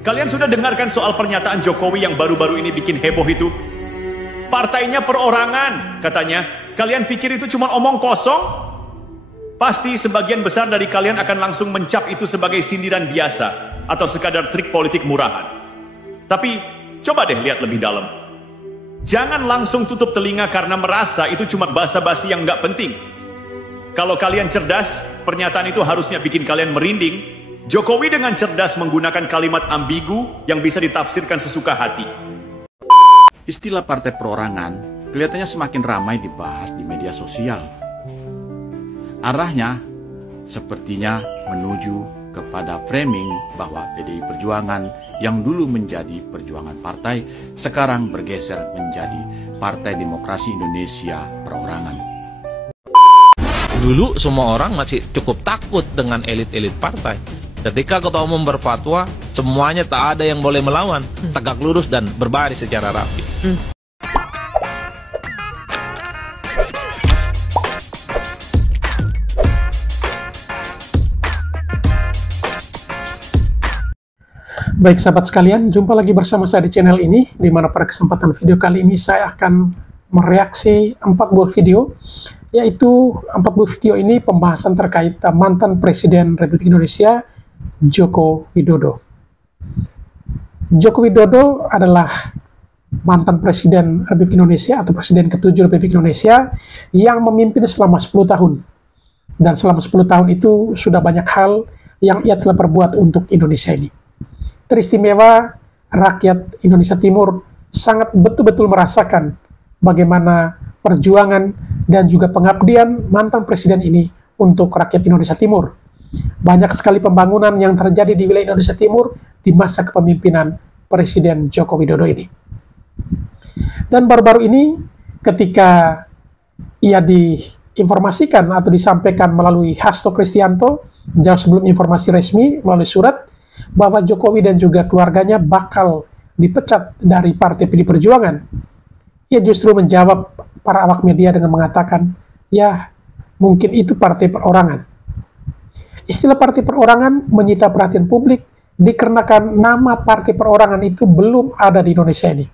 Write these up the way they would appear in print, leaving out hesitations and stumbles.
Kalian sudah dengarkan soal pernyataan Jokowi yang baru-baru ini bikin heboh itu? Partainya perorangan, katanya. Kalian pikir itu cuma omong kosong? Pasti sebagian besar dari kalian akan langsung mencap itu sebagai sindiran biasa atau sekadar trik politik murahan. Tapi coba deh lihat lebih dalam. Jangan langsung tutup telinga karena merasa itu cuma basa-basi yang nggak penting. Kalau kalian cerdas, pernyataan itu harusnya bikin kalian merinding. Jokowi dengan cerdas menggunakan kalimat ambigu yang bisa ditafsirkan sesuka hati. Istilah partai perorangan kelihatannya semakin ramai dibahas di media sosial. Arahnya sepertinya menuju kepada framing bahwa PDI Perjuangan yang dulu menjadi perjuangan partai sekarang bergeser menjadi Partai Demokrasi Indonesia Perorangan. Dulu semua orang masih cukup takut dengan elit-elit partai. Ketika ketua umum berfatwa, semuanya tak ada yang boleh melawan, tegak lurus dan berbaris secara rapi. Baik sahabat sekalian, jumpa lagi bersama saya di channel ini, di mana pada kesempatan video kali ini saya akan mereaksi 4 buah video, yaitu 4 buah video ini pembahasan terkait mantan Presiden Republik Indonesia, Joko Widodo. Joko Widodo adalah mantan Presiden Republik Indonesia atau Presiden ke-7 Republik Indonesia yang memimpin selama 10 tahun. Dan selama 10 tahun itu sudah banyak hal yang ia telah perbuat untuk Indonesia ini. Teristimewa rakyat Indonesia Timur sangat betul-betul merasakan bagaimana perjuangan dan juga pengabdian mantan presiden ini untuk rakyat Indonesia Timur. Banyak sekali pembangunan yang terjadi di wilayah Indonesia Timur di masa kepemimpinan Presiden Joko Widodo ini. Dan baru-baru ini ketika ia diinformasikan atau disampaikan melalui Hasto Kristianto, jauh sebelum informasi resmi melalui surat, bahwa Jokowi dan juga keluarganya bakal dipecat dari Partai PD Perjuangan. Ia justru menjawab para awak media dengan mengatakan, ya mungkin itu partai perorangan. Istilah partai perorangan menyita perhatian publik dikarenakan nama partai perorangan itu belum ada di Indonesia ini.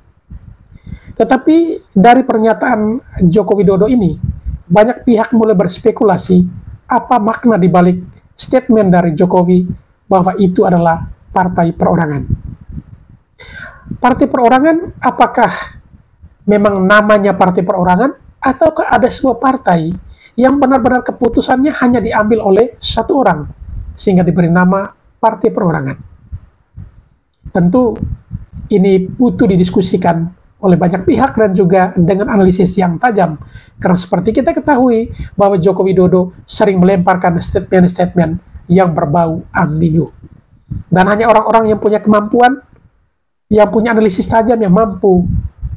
Tetapi dari pernyataan Joko Widodo ini, banyak pihak mulai berspekulasi apa makna dibalik statement dari Jokowi bahwa itu adalah partai perorangan. Partai perorangan, apakah memang namanya partai perorangan, ataukah ada sebuah partai yang benar-benar keputusannya hanya diambil oleh satu orang, sehingga diberi nama partai perorangan? Tentu ini butuh didiskusikan oleh banyak pihak dan juga dengan analisis yang tajam. Karena seperti kita ketahui bahwa Joko Widodo sering melemparkan statement-statement yang berbau ambigu. Dan hanya orang-orang yang punya kemampuan, yang punya analisis tajam, yang mampu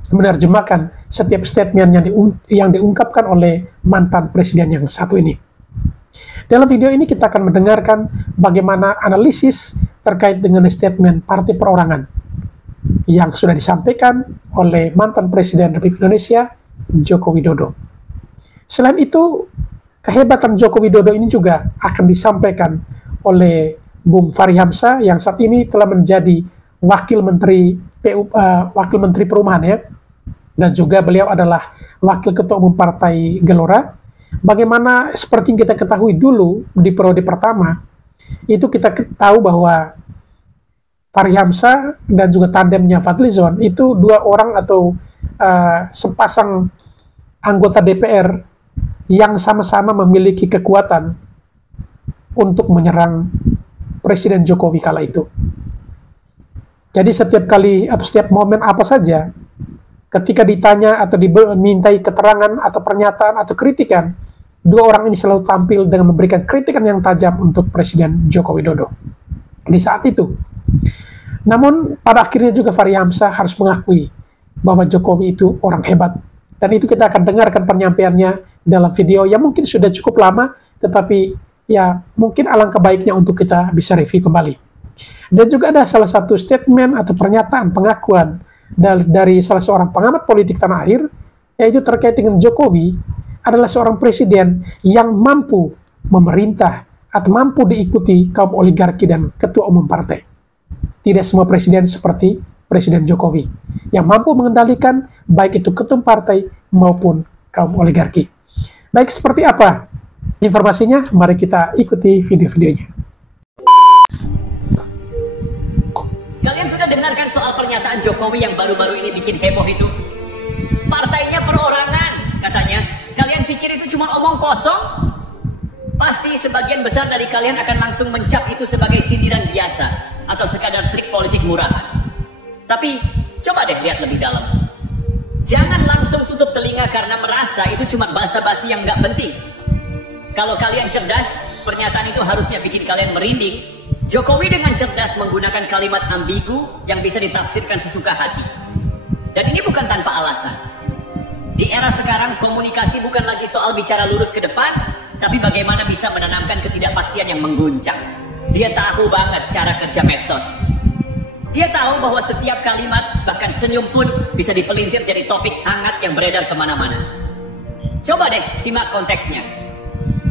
menerjemahkan setiap statement yang diungkapkan oleh mantan presiden yang satu ini. Dalam video ini kita akan mendengarkan bagaimana analisis terkait dengan statement partai perorangan yang sudah disampaikan oleh mantan Presiden Republik Indonesia, Joko Widodo. Selain itu, kehebatan Joko Widodo ini juga akan disampaikan oleh Bung Fahri Hamzah yang saat ini telah menjadi Wakil Menteri Perumahan ya, dan juga beliau adalah Wakil Ketua Umum Partai Gelora. Bagaimana seperti yang kita ketahui dulu di periode pertama, itu kita tahu bahwa Fahri Hamzah dan juga tandemnya Fadlizon itu dua orang atau sepasang anggota DPR yang sama-sama memiliki kekuatan untuk menyerang Presiden Jokowi kala itu. Jadi setiap kali atau setiap momen apa saja, ketika ditanya atau dimintai keterangan atau pernyataan atau kritikan, dua orang ini selalu tampil dengan memberikan kritikan yang tajam untuk Presiden Joko Widodo di saat itu. Namun pada akhirnya juga Fahri Hamzah harus mengakui bahwa Jokowi itu orang hebat. Dan itu kita akan dengarkan penyampaiannya dalam video yang mungkin sudah cukup lama, tetapi ya mungkin alangkah baiknya untuk kita bisa review kembali. Dan juga ada salah satu statement atau pernyataan pengakuan dari salah seorang pengamat politik tanah air, yaitu terkait dengan Jokowi adalah seorang presiden yang mampu memerintah atau mampu diikuti kaum oligarki dan ketua umum partai. tidak semua presiden seperti Presiden Jokowi, yang mampu mengendalikan baik itu ketum partai maupun kaum oligarki. Baik, seperti apa informasinya? Mari kita ikuti video-videonya. Kalian sudah dengarkan soal pernyataan Jokowi yang baru-baru ini bikin heboh itu? Partainya perorangan, katanya. Kalian pikir itu cuma omong kosong? Pasti sebagian besar dari kalian akan langsung mencap itu sebagai sindiran biasa atau sekadar trik politik murahan. Tapi coba deh lihat lebih dalam. Jangan langsung tutup telinga karena merasa itu cuma basa-basi yang nggak penting. Kalau kalian cerdas, pernyataan itu harusnya bikin kalian merinding. Jokowi dengan cerdas menggunakan kalimat ambigu yang bisa ditafsirkan sesuka hati. Dan ini bukan tanpa alasan. Di era sekarang, komunikasi bukan lagi soal bicara lurus ke depan, tapi bagaimana bisa menanamkan ketidakpastian yang mengguncang. Dia tahu banget cara kerja medsos. Dia tahu bahwa setiap kalimat, bahkan senyum pun bisa dipelintir jadi topik hangat yang beredar kemana-mana. Coba deh simak konteksnya.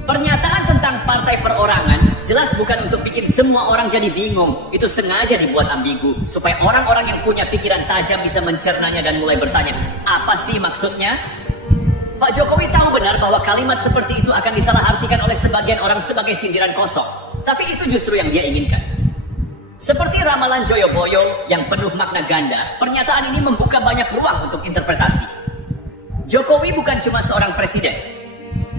Pernyataan tentang partai perorangan jelas bukan untuk bikin semua orang jadi bingung. Itu sengaja dibuat ambigu supaya orang-orang yang punya pikiran tajam bisa mencernanya dan mulai bertanya, apa sih maksudnya? Pak Jokowi tahu benar bahwa kalimat seperti itu akan disalahartikan oleh sebagian orang sebagai sindiran kosong. Tapi itu justru yang dia inginkan. Seperti ramalan Joyoboyo yang penuh makna ganda, pernyataan ini membuka banyak ruang untuk interpretasi. Jokowi bukan cuma seorang presiden.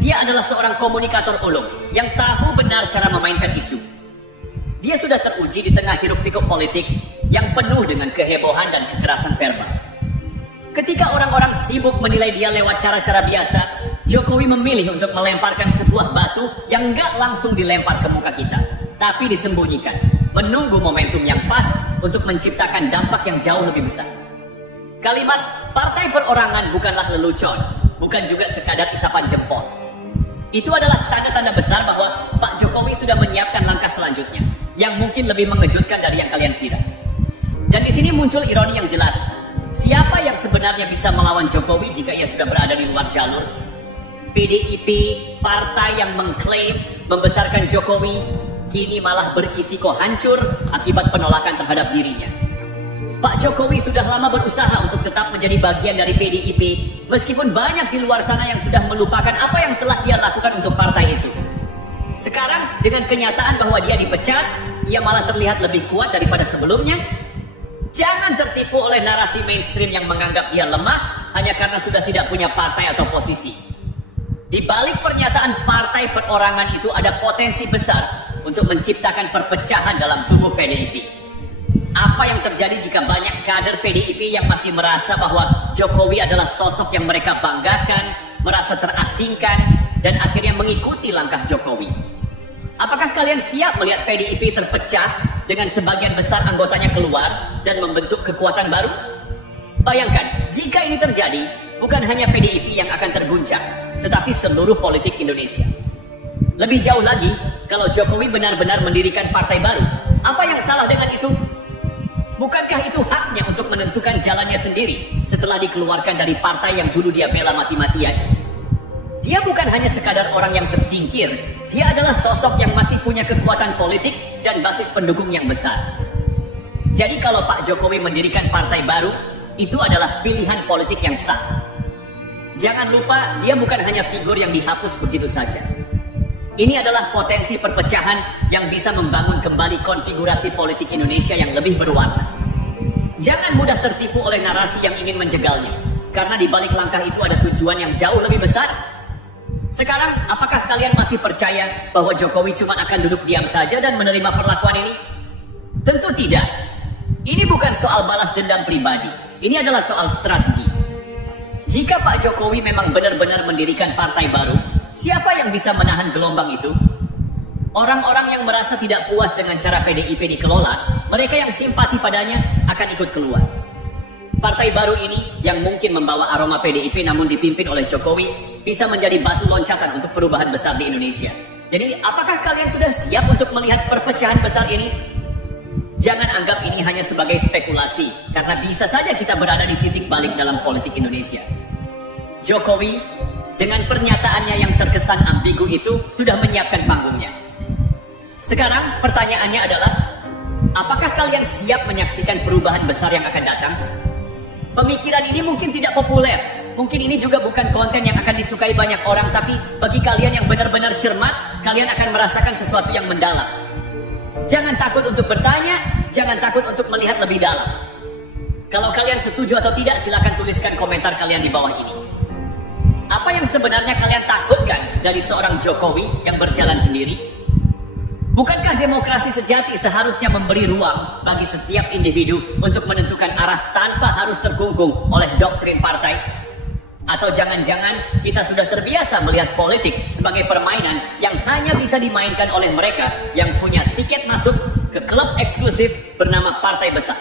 Dia adalah seorang komunikator ulung yang tahu benar cara memainkan isu. Dia sudah teruji di tengah hiruk-pikuk politik yang penuh dengan kehebohan dan kekerasan verbal. Ketika orang-orang sibuk menilai dia lewat cara-cara biasa, Jokowi memilih untuk melemparkan sebuah batu yang nggak langsung dilempar ke muka kita, tapi disembunyikan, menunggu momentum yang pas untuk menciptakan dampak yang jauh lebih besar. Kalimat partai perorangan bukanlah lelucon, bukan juga sekadar isapan jempol. Itu adalah tanda-tanda besar bahwa Pak Jokowi sudah menyiapkan langkah selanjutnya, yang mungkin lebih mengejutkan dari yang kalian kira. Dan di sini muncul ironi yang jelas. Siapa yang sebenarnya bisa melawan Jokowi jika ia sudah berada di luar jalur? PDIP, partai yang mengklaim membesarkan Jokowi, kini malah berisiko hancur akibat penolakan terhadap dirinya. Pak Jokowi sudah lama berusaha untuk tetap menjadi bagian dari PDIP, meskipun banyak di luar sana yang sudah melupakan apa yang telah dia lakukan untuk partai itu. Sekarang, dengan kenyataan bahwa dia dipecat, ia malah terlihat lebih kuat daripada sebelumnya. Jangan tertipu oleh narasi mainstream yang menganggap dia lemah hanya karena sudah tidak punya partai atau posisi. Di balik pernyataan partai perorangan itu ada potensi besar untuk menciptakan perpecahan dalam tubuh PDIP. Apa yang terjadi jika banyak kader PDIP yang masih merasa bahwa Jokowi adalah sosok yang mereka banggakan, merasa terasingkan, dan akhirnya mengikuti langkah Jokowi? Apakah kalian siap melihat PDIP terpecah dengan sebagian besar anggotanya keluar dan membentuk kekuatan baru? Bayangkan, jika ini terjadi, bukan hanya PDIP yang akan terguncang, tetapi seluruh politik Indonesia. Lebih jauh lagi, kalau Jokowi benar-benar mendirikan partai baru, apa yang salah dengan itu? Bukankah itu haknya untuk menentukan jalannya sendiri setelah dikeluarkan dari partai yang dulu dia bela mati-matian? Dia bukan hanya sekadar orang yang tersingkir, dia adalah sosok yang masih punya kekuatan politik dan basis pendukung yang besar. Jadi kalau Pak Jokowi mendirikan partai baru, itu adalah pilihan politik yang sah. Jangan lupa, dia bukan hanya figur yang dihapus begitu saja. Ini adalah potensi perpecahan yang bisa membangun kembali konfigurasi politik Indonesia yang lebih berwarna. Jangan mudah tertipu oleh narasi yang ingin menjegalnya, karena di balik langkah itu ada tujuan yang jauh lebih besar. Sekarang, apakah kalian masih percaya bahwa Jokowi cuma akan duduk diam saja dan menerima perlakuan ini? Tentu tidak. Ini bukan soal balas dendam pribadi. Ini adalah soal strategi. Jika Pak Jokowi memang benar-benar mendirikan partai baru, siapa yang bisa menahan gelombang itu? Orang-orang yang merasa tidak puas dengan cara PDIP dikelola, mereka yang simpati padanya akan ikut keluar. Partai baru ini yang mungkin membawa aroma PDIP namun dipimpin oleh Jokowi bisa menjadi batu loncatan untuk perubahan besar di Indonesia. Jadi, apakah kalian sudah siap untuk melihat perpecahan besar ini? Jangan anggap ini hanya sebagai spekulasi, karena bisa saja kita berada di titik balik dalam politik Indonesia. Jokowi dengan pernyataannya yang terkesan ambigu itu sudah menyiapkan panggungnya. Sekarang pertanyaannya adalah, Apakah kalian siap menyaksikan perubahan besar yang akan datang? Pemikiran ini mungkin tidak populer. Mungkin ini juga bukan konten yang akan disukai banyak orang. Tapi bagi kalian yang benar-benar cermat, kalian akan merasakan sesuatu yang mendalam. Jangan takut untuk bertanya. Jangan takut untuk melihat lebih dalam. Kalau kalian setuju atau tidak, silakan tuliskan komentar kalian di bawah ini. Apa yang sebenarnya kalian takutkan dari seorang Jokowi yang berjalan sendiri? Bukankah demokrasi sejati seharusnya memberi ruang bagi setiap individu untuk menentukan arah tanpa harus terkungkung oleh doktrin partai? Atau jangan-jangan kita sudah terbiasa melihat politik sebagai permainan yang hanya bisa dimainkan oleh mereka yang punya tiket masuk ke klub eksklusif bernama partai besar?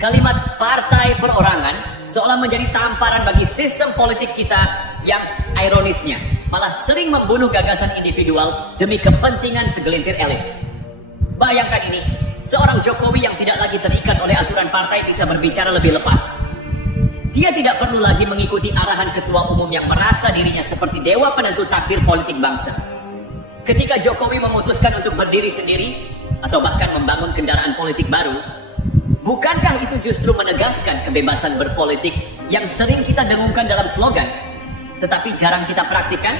Kalimat partai perorangan seolah menjadi tamparan bagi sistem politik kita yang ironisnya malah sering membunuh gagasan individual demi kepentingan segelintir elit. Bayangkan ini, seorang Jokowi yang tidak lagi terikat oleh aturan partai bisa berbicara lebih lepas. Dia tidak perlu lagi mengikuti arahan ketua umum yang merasa dirinya seperti dewa penentu takdir politik bangsa. Ketika Jokowi memutuskan untuk berdiri sendiri atau bahkan membangun kendaraan politik baru, bukankah itu justru menegaskan kebebasan berpolitik yang sering kita dengungkan dalam slogan, tetapi jarang kita praktikkan?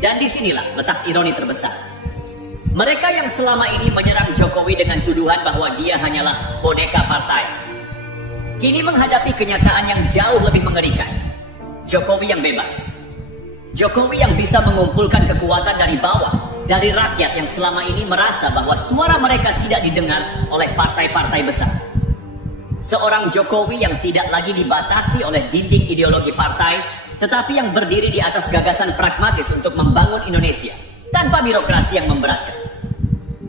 Dan disinilah letak ironi terbesar. Mereka yang selama ini menyerang Jokowi dengan tuduhan bahwa dia hanyalah boneka partai, kini menghadapi kenyataan yang jauh lebih mengerikan. Jokowi yang bebas. Jokowi yang bisa mengumpulkan kekuatan dari bawah, dari rakyat yang selama ini merasa bahwa suara mereka tidak didengar oleh partai-partai besar. Seorang Jokowi yang tidak lagi dibatasi oleh dinding ideologi partai, tetapi yang berdiri di atas gagasan pragmatis untuk membangun Indonesia tanpa birokrasi yang memberatkan.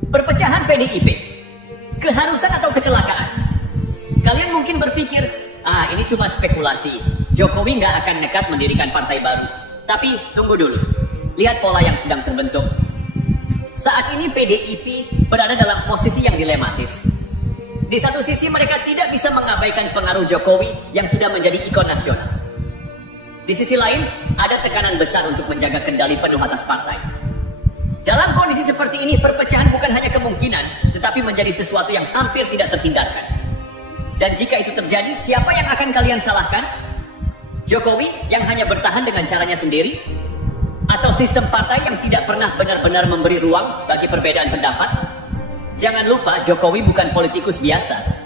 Perpecahan PDIP, keharusan atau kecelakaan? Kalian mungkin berpikir, ini cuma spekulasi. Jokowi nggak akan nekat mendirikan partai baru. Tapi tunggu dulu, lihat pola yang sedang terbentuk. Saat ini PDIP berada dalam posisi yang dilematis. Di satu sisi mereka tidak bisa mengabaikan pengaruh Jokowi yang sudah menjadi ikon nasional. Di sisi lain, ada tekanan besar untuk menjaga kendali penuh atas partai. Dalam kondisi seperti ini, perpecahan bukan hanya kemungkinan, tetapi menjadi sesuatu yang hampir tidak terhindarkan. Dan jika itu terjadi, siapa yang akan kalian salahkan? Jokowi yang hanya bertahan dengan caranya sendiri? Atau sistem partai yang tidak pernah benar-benar memberi ruang bagi perbedaan pendapat? Jangan lupa, Jokowi bukan politikus biasa.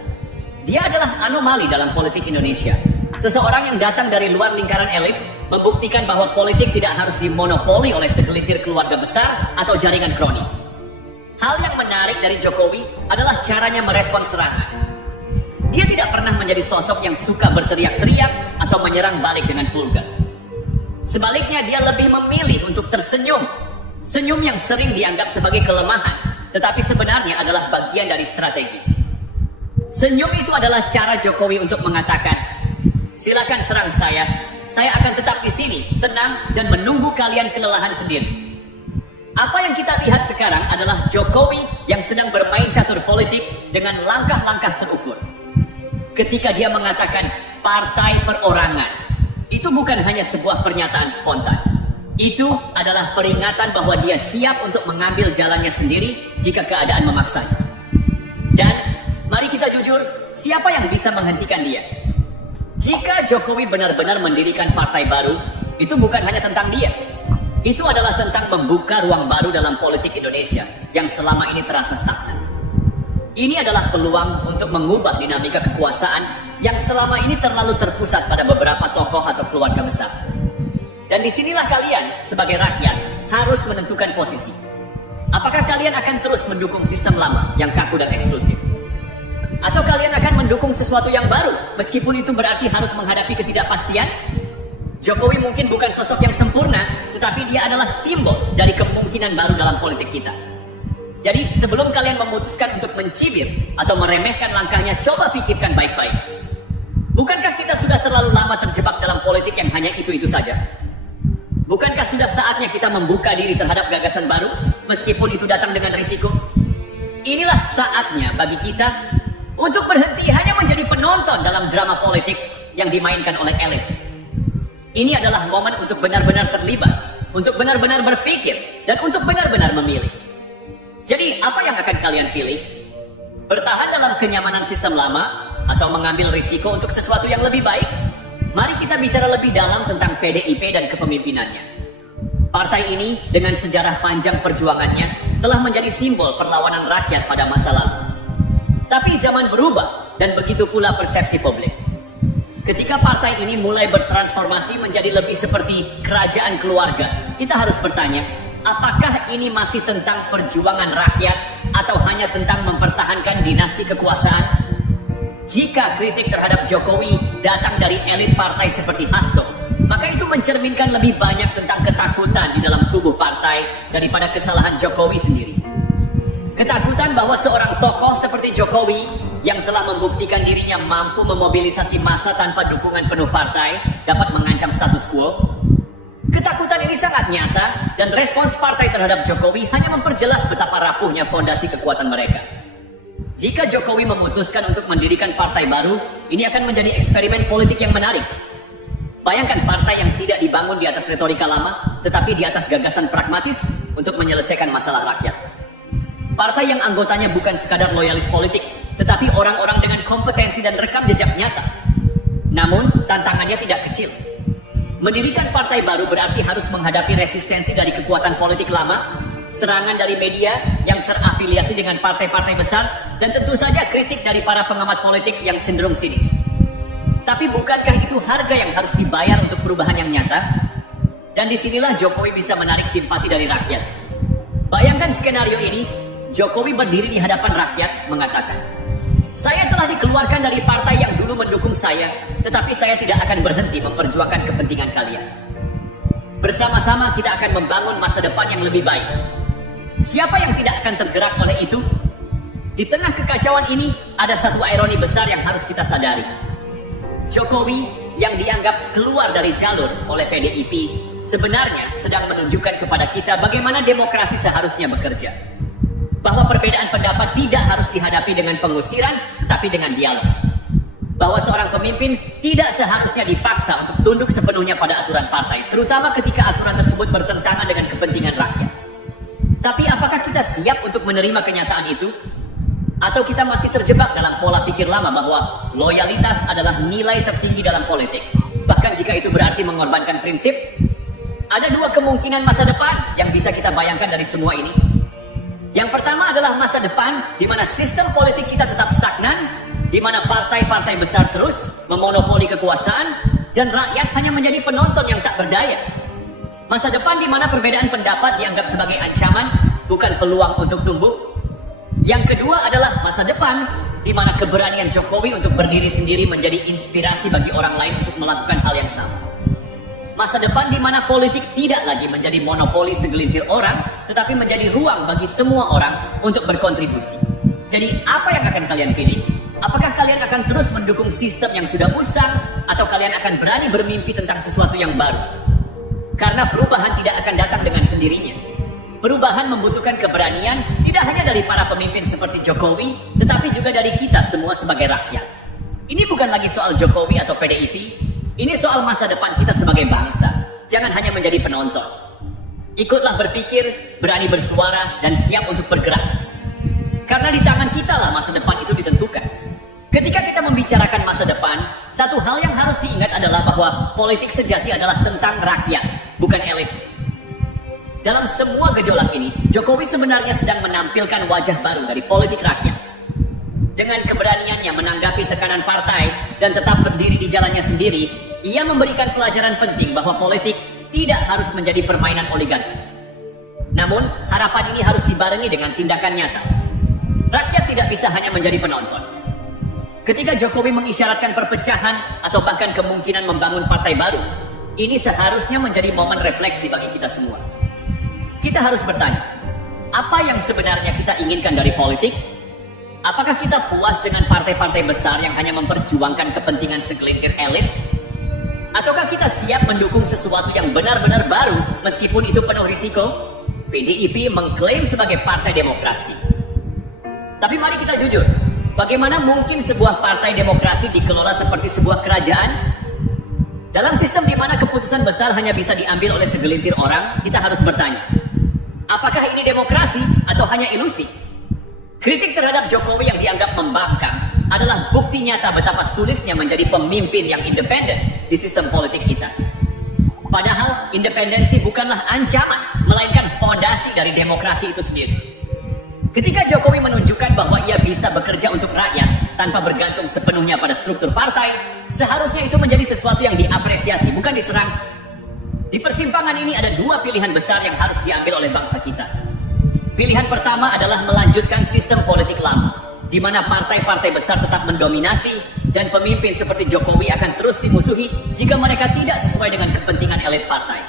Dia adalah anomali dalam politik Indonesia. Seseorang yang datang dari luar lingkaran elit, membuktikan bahwa politik tidak harus dimonopoli oleh segelintir keluarga besar atau jaringan kroni. Hal yang menarik dari Jokowi adalah caranya merespons serangan. Dia tidak pernah menjadi sosok yang suka berteriak-teriak atau menyerang balik dengan vulgar. Sebaliknya, dia lebih memilih untuk tersenyum. Senyum yang sering dianggap sebagai kelemahan, tetapi sebenarnya adalah bagian dari strategi. Senyum itu adalah cara Jokowi untuk mengatakan, silakan serang saya akan tetap di sini, tenang dan menunggu kalian kelelahan sendiri. Apa yang kita lihat sekarang adalah Jokowi yang sedang bermain catur politik dengan langkah-langkah terukur. Ketika dia mengatakan partai perorangan, itu bukan hanya sebuah pernyataan spontan. Itu adalah peringatan bahwa dia siap untuk mengambil jalannya sendiri jika keadaan memaksanya. Dan mari kita jujur, siapa yang bisa menghentikan dia? Jika Jokowi benar-benar mendirikan partai baru, itu bukan hanya tentang dia. Itu adalah tentang membuka ruang baru dalam politik Indonesia yang selama ini terasa stagnan. Ini adalah peluang untuk mengubah dinamika kekuasaan yang selama ini terlalu terpusat pada beberapa tokoh atau keluarga besar. Dan disinilah kalian sebagai rakyat harus menentukan posisi. Apakah kalian akan terus mendukung sistem lama yang kaku dan eksklusif? Atau kalian akan mendukung sesuatu yang baru, meskipun itu berarti harus menghadapi ketidakpastian? Jokowi mungkin bukan sosok yang sempurna, tetapi dia adalah simbol dari kemungkinan baru dalam politik kita. Jadi sebelum kalian memutuskan untuk mencibir atau meremehkan langkahnya, coba pikirkan baik-baik. Bukankah kita sudah terlalu lama terjebak dalam politik yang hanya itu-itu saja? Bukankah sudah saatnya kita membuka diri terhadap gagasan baru, meskipun itu datang dengan risiko? Inilah saatnya bagi kita untuk berhenti hanya menjadi penonton dalam drama politik yang dimainkan oleh elit. Ini adalah momen untuk benar-benar terlibat, untuk benar-benar berpikir, dan untuk benar-benar memilih. Jadi, apa yang akan kalian pilih? Bertahan dalam kenyamanan sistem lama atau mengambil risiko untuk sesuatu yang lebih baik? Mari kita bicara lebih dalam tentang PDIP dan kepemimpinannya. Partai ini dengan sejarah panjang perjuangannya telah menjadi simbol perlawanan rakyat pada masa lalu. Tapi zaman berubah dan begitu pula persepsi publik. Ketika partai ini mulai bertransformasi menjadi lebih seperti kerajaan keluarga, kita harus bertanya, apakah ini masih tentang perjuangan rakyat atau hanya tentang mempertahankan dinasti kekuasaan? Jika kritik terhadap Jokowi datang dari elit partai seperti Hasto, maka itu mencerminkan lebih banyak tentang ketakutan di dalam tubuh partai daripada kesalahan Jokowi sendiri. Ketakutan bahwa seorang tokoh seperti Jokowi yang telah membuktikan dirinya mampu memobilisasi massa tanpa dukungan penuh partai dapat mengancam status quo. Ketakutan ini sangat nyata dan respons partai terhadap Jokowi hanya memperjelas betapa rapuhnya fondasi kekuatan mereka. Jika Jokowi memutuskan untuk mendirikan partai baru, ini akan menjadi eksperimen politik yang menarik. Bayangkan partai yang tidak dibangun di atas retorika lama, tetapi di atas gagasan pragmatis untuk menyelesaikan masalah rakyat. Partai yang anggotanya bukan sekadar loyalis politik, tetapi orang-orang dengan kompetensi dan rekam jejak nyata. Namun, tantangannya tidak kecil. Mendirikan partai baru berarti harus menghadapi resistensi dari kekuatan politik lama, serangan dari media yang terafiliasi dengan partai-partai besar, dan tentu saja kritik dari para pengamat politik yang cenderung sinis. Tapi bukankah itu harga yang harus dibayar untuk perubahan yang nyata? Dan disinilah Jokowi bisa menarik simpati dari rakyat. Bayangkan skenario ini, Jokowi berdiri di hadapan rakyat mengatakan, "Saya telah dikeluarkan dari partai yang dulu mendukung saya, tetapi saya tidak akan berhenti memperjuangkan kepentingan kalian. Bersama-sama kita akan membangun masa depan yang lebih baik." Siapa yang tidak akan tergerak oleh itu? Di tengah kekacauan ini, ada satu ironi besar yang harus kita sadari. Jokowi yang dianggap keluar dari jalur oleh PDIP sebenarnya sedang menunjukkan kepada kita bagaimana demokrasi seharusnya bekerja. Bahwa perbedaan pendapat tidak harus dihadapi dengan pengusiran, tetapi dengan dialog. Bahwa seorang pemimpin tidak seharusnya dipaksa untuk tunduk sepenuhnya pada aturan partai, terutama ketika aturan tersebut bertentangan dengan kepentingan rakyat. Tapi apakah kita siap untuk menerima kenyataan itu? Atau kita masih terjebak dalam pola pikir lama bahwa loyalitas adalah nilai tertinggi dalam politik, bahkan jika itu berarti mengorbankan prinsip? Ada dua kemungkinan masa depan yang bisa kita bayangkan dari semua ini. Yang pertama adalah masa depan di mana sistem politik kita tetap stagnan, di mana partai-partai besar terus memonopoli kekuasaan dan rakyat hanya menjadi penonton yang tak berdaya. Masa depan di mana perbedaan pendapat dianggap sebagai ancaman, bukan peluang untuk tumbuh. Yang kedua adalah masa depan di mana keberanian Jokowi untuk berdiri sendiri menjadi inspirasi bagi orang lain untuk melakukan hal yang sama. Masa depan di mana politik tidak lagi menjadi monopoli segelintir orang, tetapi menjadi ruang bagi semua orang untuk berkontribusi. Jadi apa yang akan kalian pilih? Apakah kalian akan terus mendukung sistem yang sudah usang, atau kalian akan berani bermimpi tentang sesuatu yang baru? Karena perubahan tidak akan datang dengan sendirinya. Perubahan membutuhkan keberanian tidak hanya dari para pemimpin seperti Jokowi, tetapi juga dari kita semua sebagai rakyat. Ini bukan lagi soal Jokowi atau PDIP, ini soal masa depan kita sebagai bangsa. Jangan hanya menjadi penonton. Ikutlah berpikir, berani bersuara, dan siap untuk bergerak. Karena di tangan kita lah masa depan itu ditentukan. Ketika kita membicarakan masa depan, satu hal yang harus diingat adalah bahwa politik sejati adalah tentang rakyat, bukan elit. Dalam semua gejolak ini, Jokowi sebenarnya sedang menampilkan wajah baru dari politik rakyat. Dengan keberaniannya menanggapi tekanan partai dan tetap berdiri di jalannya sendiri, ia memberikan pelajaran penting bahwa politik tidak harus menjadi permainan oligarki. Namun, harapan ini harus dibarengi dengan tindakan nyata. Rakyat tidak bisa hanya menjadi penonton. Ketika Jokowi mengisyaratkan perpecahan atau bahkan kemungkinan membangun partai baru, ini seharusnya menjadi momen refleksi bagi kita semua. Kita harus bertanya, apa yang sebenarnya kita inginkan dari politik? Apakah kita puas dengan partai-partai besar yang hanya memperjuangkan kepentingan segelintir elit? Ataukah kita siap mendukung sesuatu yang benar-benar baru meskipun itu penuh risiko? PDIP mengklaim sebagai partai demokrasi. Tapi mari kita jujur, bagaimana mungkin sebuah partai demokrasi dikelola seperti sebuah kerajaan? Dalam sistem di mana keputusan besar hanya bisa diambil oleh segelintir orang, kita harus bertanya, apakah ini demokrasi atau hanya ilusi? Kritik terhadap Jokowi yang dianggap membangkang adalah bukti nyata betapa sulitnya menjadi pemimpin yang independen di sistem politik kita. Padahal independensi bukanlah ancaman, melainkan fondasi dari demokrasi itu sendiri. Ketika Jokowi menunjukkan bahwa ia bisa bekerja untuk rakyat tanpa bergantung sepenuhnya pada struktur partai, seharusnya itu menjadi sesuatu yang diapresiasi, bukan diserang. Di persimpangan ini ada dua pilihan besar yang harus diambil oleh bangsa kita. Pilihan pertama adalah melanjutkan sistem politik lama, di mana partai-partai besar tetap mendominasi dan pemimpin seperti Jokowi akan terus dimusuhi jika mereka tidak sesuai dengan kepentingan elit partai.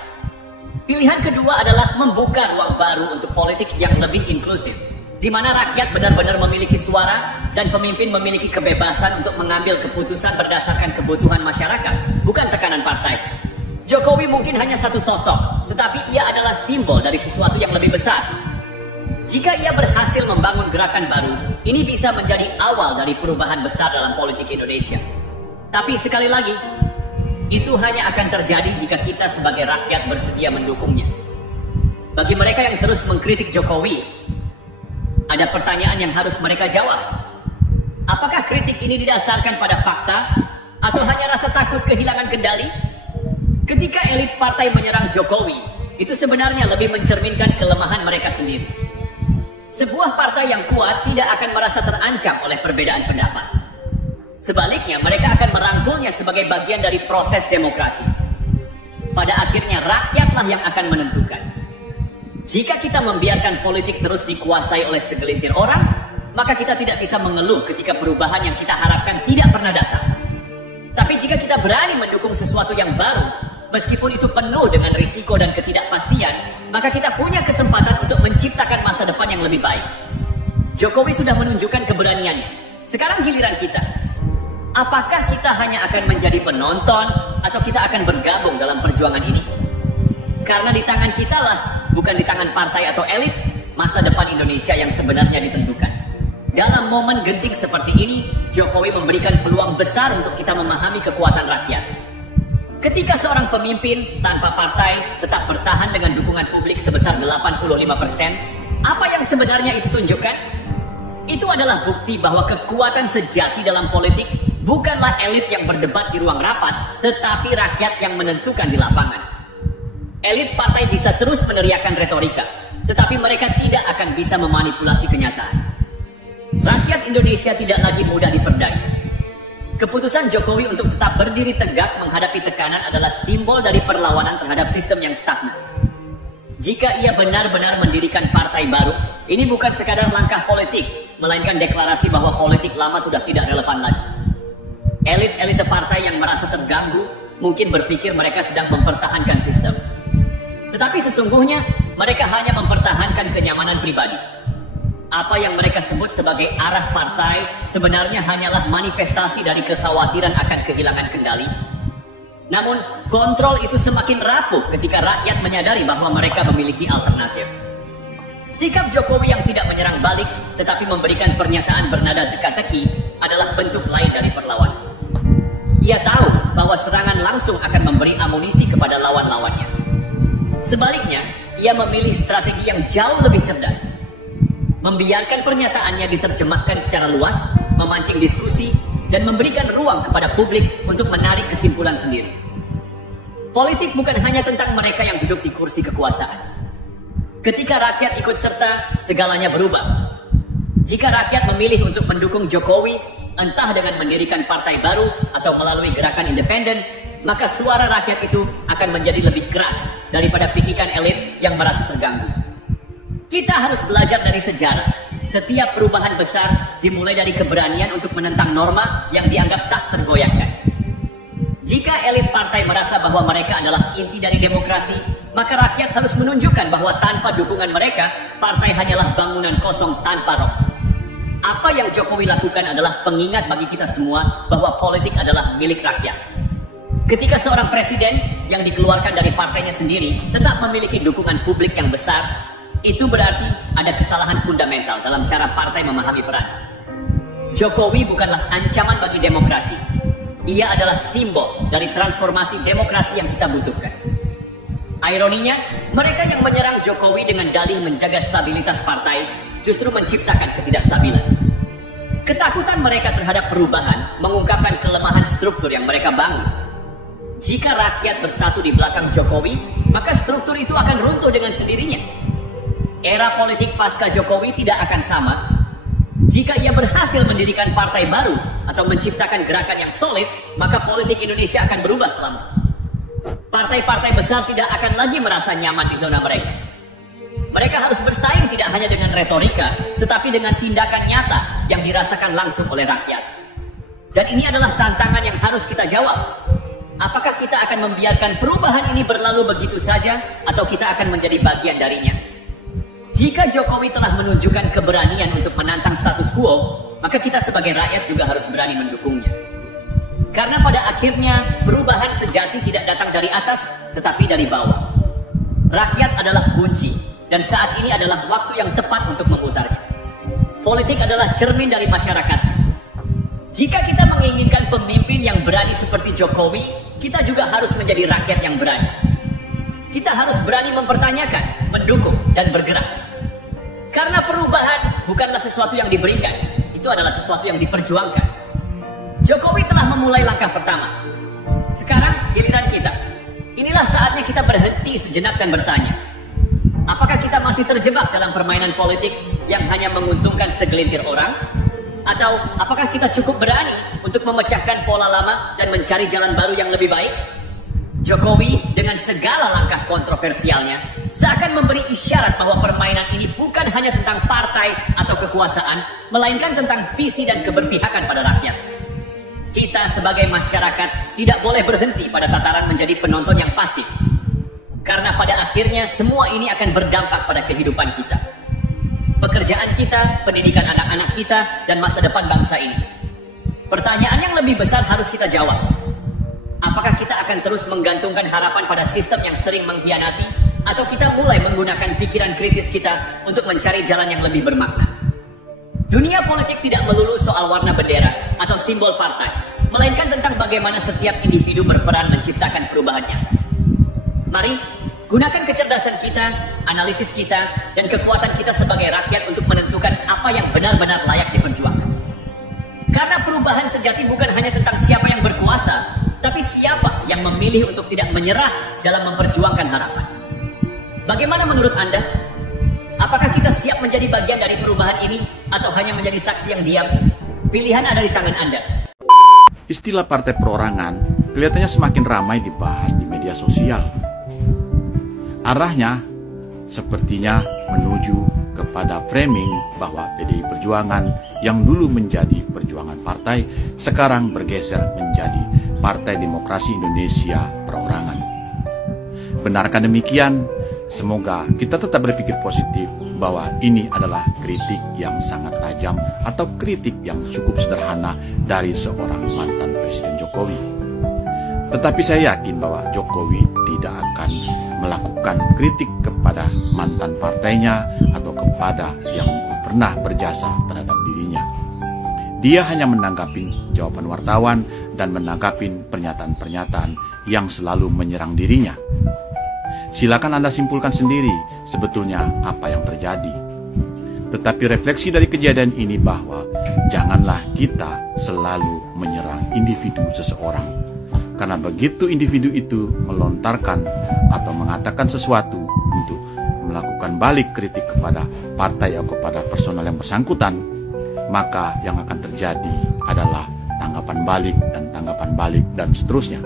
Pilihan kedua adalah membuka ruang baru untuk politik yang lebih inklusif, di mana rakyat benar-benar memiliki suara dan pemimpin memiliki kebebasan untuk mengambil keputusan berdasarkan kebutuhan masyarakat, bukan tekanan partai. Jokowi mungkin hanya satu sosok, tetapi ia adalah simbol dari sesuatu yang lebih besar. Jika ia berhasil membangun gerakan baru, ini bisa menjadi awal dari perubahan besar dalam politik Indonesia. Tapi sekali lagi, itu hanya akan terjadi jika kita sebagai rakyat bersedia mendukungnya. Bagi mereka yang terus mengkritik Jokowi, ada pertanyaan yang harus mereka jawab. Apakah kritik ini didasarkan pada fakta atau hanya rasa takut kehilangan kendali? Ketika elit partai menyerang Jokowi, itu sebenarnya lebih mencerminkan kelemahan mereka sendiri. Sebuah partai yang kuat tidak akan merasa terancam oleh perbedaan pendapat. Sebaliknya, mereka akan merangkulnya sebagai bagian dari proses demokrasi. Pada akhirnya, rakyatlah yang akan menentukan. Jika kita membiarkan politik terus dikuasai oleh segelintir orang, maka kita tidak bisa mengeluh ketika perubahan yang kita harapkan tidak pernah datang. Tapi jika kita berani mendukung sesuatu yang baru, meskipun itu penuh dengan risiko dan ketidakpastian, maka kita punya kesempatan untuk menciptakan masa depan yang lebih baik. Jokowi sudah menunjukkan keberaniannya. Sekarang giliran kita. Apakah kita hanya akan menjadi penonton atau kita akan bergabung dalam perjuangan ini? Karena di tangan kita lah, bukan di tangan partai atau elit, masa depan Indonesia yang sebenarnya ditentukan. Dalam momen genting seperti ini, Jokowi memberikan peluang besar untuk kita memahami kekuatan rakyat. Ketika seorang pemimpin tanpa partai tetap bertahan dengan dukungan publik sebesar 85%, apa yang sebenarnya itu tunjukkan? Itu adalah bukti bahwa kekuatan sejati dalam politik bukanlah elit yang berdebat di ruang rapat, tetapi rakyat yang menentukan di lapangan. Elit partai bisa terus meneriakkan retorika, tetapi mereka tidak akan bisa memanipulasi kenyataan. Rakyat Indonesia tidak lagi mudah diperdaya. Keputusan Jokowi untuk tetap berdiri tegak menghadapi tekanan adalah simbol dari perlawanan terhadap sistem yang stagnan. Jika ia benar-benar mendirikan partai baru, ini bukan sekadar langkah politik, melainkan deklarasi bahwa politik lama sudah tidak relevan lagi. Elit-elit partai yang merasa terganggu mungkin berpikir mereka sedang mempertahankan sistem. Tetapi sesungguhnya mereka hanya mempertahankan kenyamanan pribadi. Apa yang mereka sebut sebagai arah partai sebenarnya hanyalah manifestasi dari kekhawatiran akan kehilangan kendali. Namun, kontrol itu semakin rapuh ketika rakyat menyadari bahwa mereka memiliki alternatif. Sikap Jokowi yang tidak menyerang balik, tetapi memberikan pernyataan bernada teka-teki adalah bentuk lain dari perlawanan. Ia tahu bahwa serangan langsung akan memberi amunisi kepada lawan-lawannya. Sebaliknya, ia memilih strategi yang jauh lebih cerdas. Membiarkan pernyataannya diterjemahkan secara luas, memancing diskusi, dan memberikan ruang kepada publik untuk menarik kesimpulan sendiri. Politik bukan hanya tentang mereka yang duduk di kursi kekuasaan. Ketika rakyat ikut serta, segalanya berubah. Jika rakyat memilih untuk mendukung Jokowi, entah dengan mendirikan partai baru atau melalui gerakan independen, maka suara rakyat itu akan menjadi lebih keras daripada pikikan elit yang merasa terganggu. Kita harus belajar dari sejarah. Setiap perubahan besar dimulai dari keberanian untuk menentang norma yang dianggap tak tergoyahkan. Jika elit partai merasa bahwa mereka adalah inti dari demokrasi, maka rakyat harus menunjukkan bahwa tanpa dukungan mereka, partai hanyalah bangunan kosong tanpa roh. Apa yang Jokowi lakukan adalah pengingat bagi kita semua bahwa politik adalah milik rakyat. Ketika seorang presiden yang dikeluarkan dari partainya sendiri tetap memiliki dukungan publik yang besar, itu berarti ada kesalahan fundamental dalam cara partai memahami peran. Jokowi bukanlah ancaman bagi demokrasi. Ia adalah simbol dari transformasi demokrasi yang kita butuhkan. Ironinya, mereka yang menyerang Jokowi dengan dalih menjaga stabilitas partai justru menciptakan ketidakstabilan. Ketakutan mereka terhadap perubahan mengungkapkan kelemahan struktur yang mereka bangun. Jika rakyat bersatu di belakang Jokowi, maka struktur itu akan runtuh dengan sendirinya. Era politik pasca Jokowi tidak akan sama jika ia berhasil mendirikan partai baru atau menciptakan gerakan yang solid, maka politik Indonesia akan berubah selama. Partai-partai besar tidak akan lagi merasa nyaman di zona mereka. Mereka harus bersaing tidak hanya dengan retorika, tetapi dengan tindakan nyata yang dirasakan langsung oleh rakyat. Dan ini adalah tantangan yang harus kita jawab. Apakah kita akan membiarkan perubahan ini berlalu begitu saja, atau kita akan menjadi bagian darinya? Jika Jokowi telah menunjukkan keberanian untuk menantang status quo, maka kita sebagai rakyat juga harus berani mendukungnya. Karena pada akhirnya, perubahan sejati tidak datang dari atas, tetapi dari bawah. Rakyat adalah kunci. Dan saat ini adalah waktu yang tepat untuk memutarnya. Politik adalah cermin dari masyarakat. Jika kita menginginkan pemimpin yang berani seperti Jokowi, kita juga harus menjadi rakyat yang berani. Kita harus berani mempertanyakan, mendukung, dan bergerak. Karena perubahan bukanlah sesuatu yang diberikan, itu adalah sesuatu yang diperjuangkan. Jokowi telah memulai langkah pertama. Sekarang giliran kita. Inilah saatnya kita berhenti sejenak dan bertanya, apakah kita masih terjebak dalam permainan politik yang hanya menguntungkan segelintir orang? Atau apakah kita cukup berani untuk memecahkan pola lama dan mencari jalan baru yang lebih baik? Jokowi dengan segala langkah kontroversialnya seakan memberi isyarat bahwa permainan ini bukan hanya tentang partai atau kekuasaan, melainkan tentang visi dan keberpihakan pada rakyat. Kita sebagai masyarakat tidak boleh berhenti pada tataran menjadi penonton yang pasif. Karena pada akhirnya semua ini akan berdampak pada kehidupan kita. Pekerjaan kita, pendidikan anak-anak kita, dan masa depan bangsa ini. Pertanyaan yang lebih besar harus kita jawab. Apakah kita akan terus menggantungkan harapan pada sistem yang sering mengkhianati? Atau kita mulai menggunakan pikiran kritis kita untuk mencari jalan yang lebih bermakna? Dunia politik tidak melulu soal warna bendera atau simbol partai, melainkan tentang bagaimana setiap individu berperan menciptakan perubahannya. Mari, gunakan kecerdasan kita, analisis kita, dan kekuatan kita sebagai rakyat untuk menentukan apa yang benar-benar layak diperjuangkan. Karena perubahan sejati bukan hanya tentang siapa yang berkuasa, tapi siapa yang memilih untuk tidak menyerah dalam memperjuangkan harapan. Bagaimana menurut Anda? Apakah kita siap menjadi bagian dari perubahan ini, atau hanya menjadi saksi yang diam? Pilihan ada di tangan Anda. Istilah partai perorangan kelihatannya semakin ramai dibahas di media sosial. Arahnya sepertinya menuju kepada framing bahwa PDI Perjuangan yang dulu menjadi perjuangan partai sekarang bergeser menjadi Partai Demokrasi Indonesia Perorangan. Benarkah demikian? Semoga kita tetap berpikir positif bahwa ini adalah kritik yang sangat tajam atau kritik yang cukup sederhana dari seorang mantan Presiden Jokowi. Tetapi saya yakin bahwa Jokowi tidak akan melakukan kritik kepada mantan partainya atau kepada yang pernah berjasa terhadap dirinya. Dia hanya menanggapi jawaban wartawan dan menanggapi pernyataan-pernyataan yang selalu menyerang dirinya. Silakan Anda simpulkan sendiri sebetulnya apa yang terjadi. Tetapi refleksi dari kejadian ini bahwa janganlah kita selalu menyerang individu seseorang. Karena begitu individu itu melontarkan atau mengatakan sesuatu untuk melakukan balik kritik kepada partai atau kepada personal yang bersangkutan, maka yang akan terjadi adalah tanggapan balik dan seterusnya.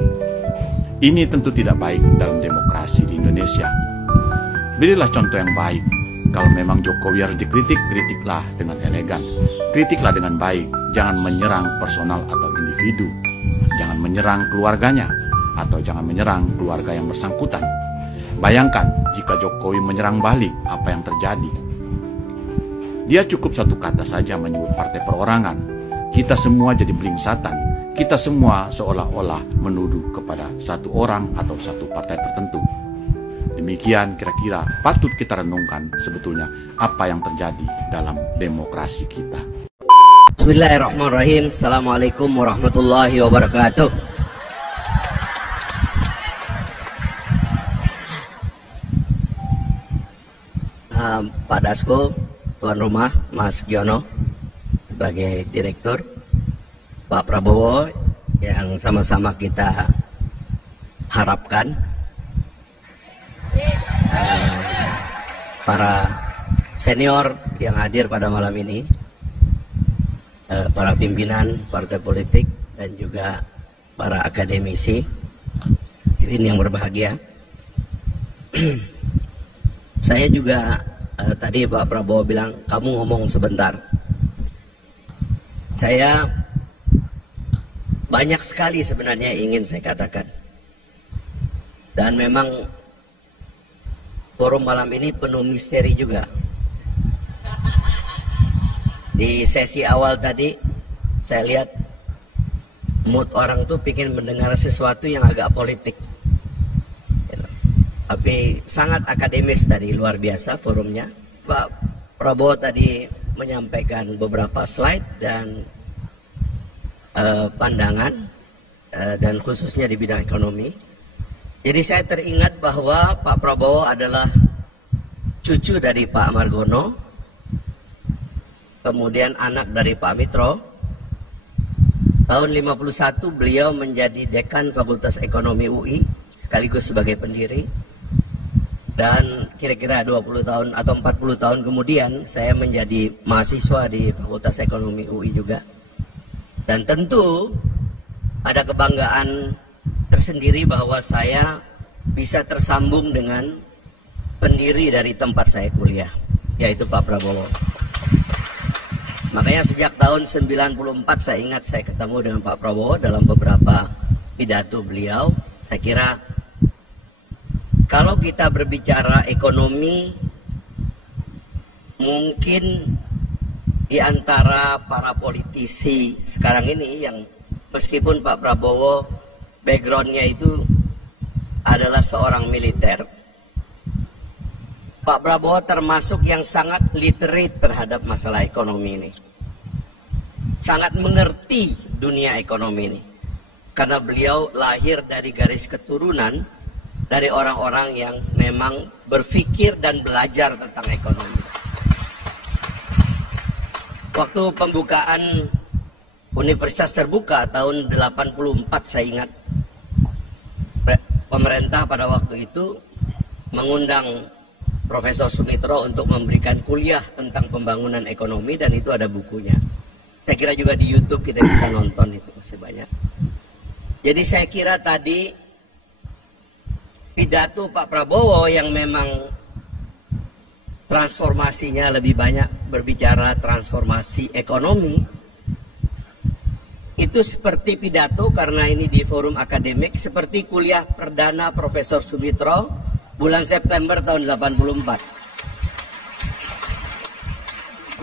Ini tentu tidak baik dalam demokrasi di Indonesia. Berilah contoh yang baik. Kalau memang Jokowi harus dikritik, kritiklah dengan elegan. Kritiklah dengan baik. Jangan menyerang personal atau individu. Jangan menyerang keluarganya atau jangan menyerang keluarga yang bersangkutan. Bayangkan jika Jokowi menyerang balik, apa yang terjadi? Dia cukup satu kata saja menyebut partai perorangan. Kita semua jadi belingsatan. Kita semua seolah-olah menuduh kepada satu orang atau satu partai tertentu. Demikian kira-kira patut kita renungkan sebetulnya apa yang terjadi dalam demokrasi kita. Bismillahirrahmanirrahim. Assalamualaikum warahmatullahi wabarakatuh. Pak Dasko, tuan rumah Mas Giono sebagai direktur, Pak Prabowo yang sama-sama kita harapkan, para senior yang hadir pada malam ini, para pimpinan partai politik dan juga para akademisi ini yang berbahagia. Saya juga tadi Pak Prabowo bilang kamu ngomong sebentar. Saya banyak sekali sebenarnya ingin saya katakan. Dan memang forum malam ini penuh misteri juga. Di sesi awal tadi saya lihat mood orang tuh pingin mendengar sesuatu yang agak politik. Tapi sangat akademis tadi, luar biasa forumnya. Pak Prabowo tadi menyampaikan beberapa slide dan pandangan dan khususnya di bidang ekonomi. Jadi saya teringat bahwa Pak Prabowo adalah cucu dari Pak Margono, kemudian anak dari Pak Mitro. Tahun 51 beliau menjadi dekan Fakultas Ekonomi UI sekaligus sebagai pendiri. Dan kira-kira 20 tahun atau 40 tahun kemudian saya menjadi mahasiswa di Fakultas Ekonomi UI juga. Dan tentu ada kebanggaan tersendiri bahwa saya bisa tersambung dengan pendiri dari tempat saya kuliah, yaitu Pak Prabowo. Makanya sejak tahun 94 saya ingat saya ketemu dengan Pak Prabowo dalam beberapa pidato beliau. Saya kira kalau kita berbicara ekonomi, mungkin di antara para politisi sekarang ini yang meskipun Pak Prabowo backgroundnya itu adalah seorang militer, Pak Prabowo termasuk yang sangat literate terhadap masalah ekonomi ini. Sangat mengerti dunia ekonomi ini. Karena beliau lahir dari garis keturunan dari orang-orang yang memang berpikir dan belajar tentang ekonomi. Waktu pembukaan Universitas Terbuka tahun 84 saya ingat, pemerintah pada waktu itu mengundang Profesor Sumitro untuk memberikan kuliah tentang pembangunan ekonomi dan itu ada bukunya. Saya kira juga di YouTube kita bisa nonton itu masih banyak. Jadi saya kira tadi pidato Pak Prabowo yang memang transformasinya lebih banyak berbicara transformasi ekonomi, itu seperti pidato karena ini di forum akademik, seperti kuliah perdana Profesor Sumitro bulan September tahun 84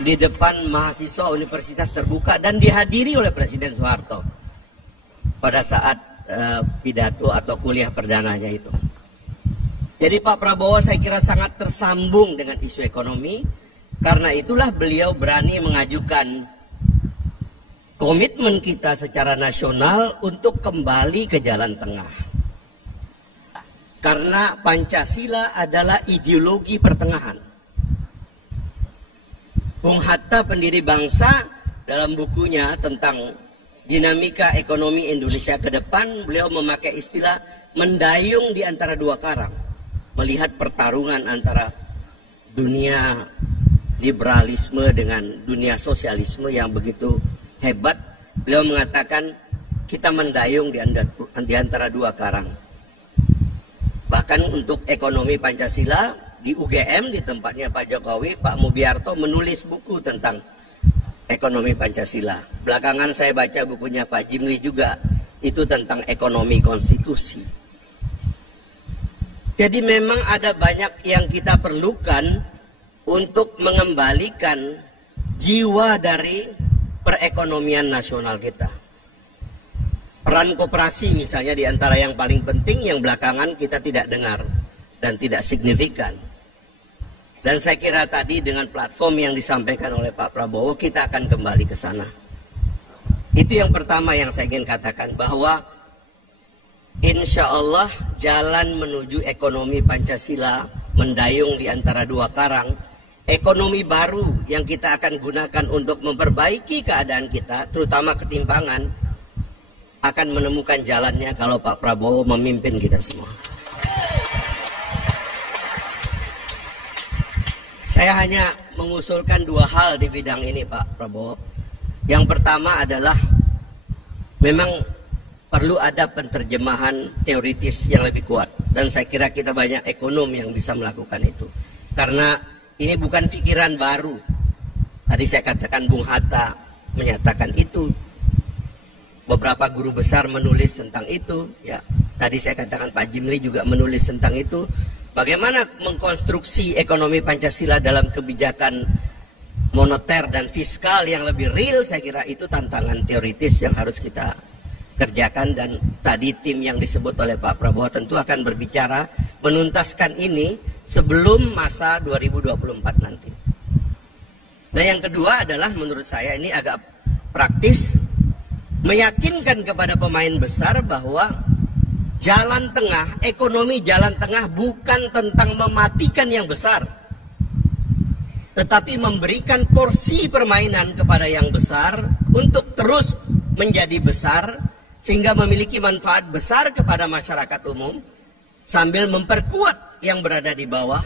di depan mahasiswa Universitas Terbuka dan dihadiri oleh Presiden Soeharto pada saat pidato atau kuliah perdananya itu. Jadi Pak Prabowo saya kira sangat tersambung dengan isu ekonomi. Karena itulah beliau berani mengajukan komitmen kita secara nasional untuk kembali ke jalan tengah. Karena Pancasila adalah ideologi pertengahan. Bung Hatta pendiri bangsa dalam bukunya tentang dinamika ekonomi Indonesia ke depan, beliau memakai istilah mendayung di antara dua karang. Melihat pertarungan antara dunia liberalisme dengan dunia sosialisme yang begitu hebat, beliau mengatakan kita mendayung di antara dua karang. Bahkan untuk ekonomi Pancasila di UGM di tempatnya Pak Jokowi, Pak Mubiarto menulis buku tentang ekonomi Pancasila. Belakangan saya baca bukunya Pak Jimli juga, itu tentang ekonomi konstitusi. Jadi memang ada banyak yang kita perlukan untuk mengembalikan jiwa dari perekonomian nasional kita. Peran koperasi misalnya di antara yang paling penting yang belakangan kita tidak dengar dan tidak signifikan. Dan saya kira tadi dengan platform yang disampaikan oleh Pak Prabowo kita akan kembali ke sana. Itu yang pertama yang saya ingin katakan, bahwa insya Allah jalan menuju ekonomi Pancasila mendayung di antara dua karang ekonomi baru yang kita akan gunakan untuk memperbaiki keadaan kita, terutama ketimpangan, akan menemukan jalannya kalau Pak Prabowo memimpin kita semua. Saya hanya mengusulkan dua hal di bidang ini, Pak Prabowo. Yang pertama adalah memang perlu ada penerjemahan teoritis yang lebih kuat. Dan saya kira kita banyak ekonom yang bisa melakukan itu. Karena ini bukan pikiran baru. Tadi saya katakan Bung Hatta menyatakan itu. Beberapa guru besar menulis tentang itu. Ya, tadi saya katakan Pak Jimli juga menulis tentang itu. Bagaimana mengkonstruksi ekonomi Pancasila dalam kebijakan moneter dan fiskal yang lebih real, saya kira itu tantangan teoritis yang harus kita kerjakan. Dan tadi tim yang disebut oleh Pak Prabowo tentu akan berbicara menuntaskan ini sebelum masa 2024 nanti. Dan yang kedua adalah menurut saya ini agak praktis, meyakinkan kepada pemain besar bahwa jalan tengah, ekonomi jalan tengah bukan tentang mematikan yang besar, tetapi memberikan porsi permainan kepada yang besar untuk terus menjadi besar, sehingga memiliki manfaat besar kepada masyarakat umum, sambil memperkuat yang berada di bawah